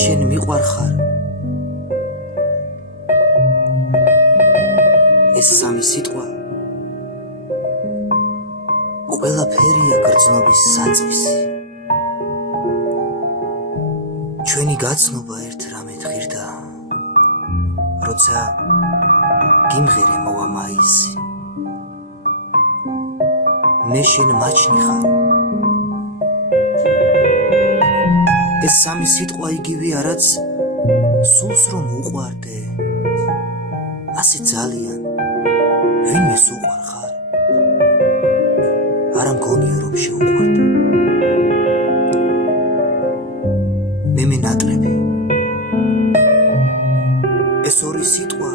შენ მიყვარხარ ეს სამი სიტყვა ყველაფერია გრძნობის საწყისი ჩვენი გაცნობა ერთ რამეთ ღირდა როცა გიმღერე მოვა მაისი მე შენ მაჩნი ხარ ეს სამი სიტყვა იგივეა რაც სულს რომ უყვარდე ასე ძალიან ვინმე სუყვარ ხარ არა მგონია რომ შეუყვარდე მე ნატრები ეს ორი სიტყვა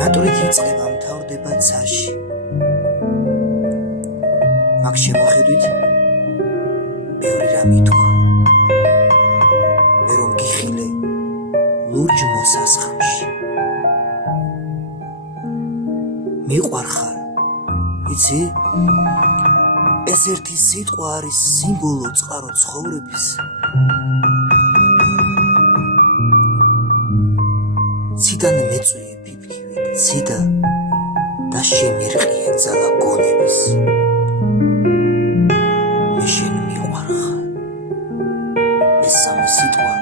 ნატრით იწყება მთავრდება ცაში მაგ შემოხედვით ბევრი რამ ითქვა მე რომ გიხილე ლურჯ მოსასხამში მიყვარხარ იცი ეს ერთი სიტყვა არის სიმბოლო წყარო ცხოვრების ციდან მეწვიე ფიფქივე ციდა და შემირყიე ძალა გონების მე შენ მიყვარხარ ეს სამი სიტყვა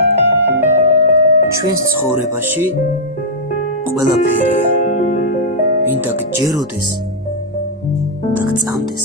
ჩვენს ცხოვრებაში ყველაფერია მინდა გჯეროდეს და გწამდეს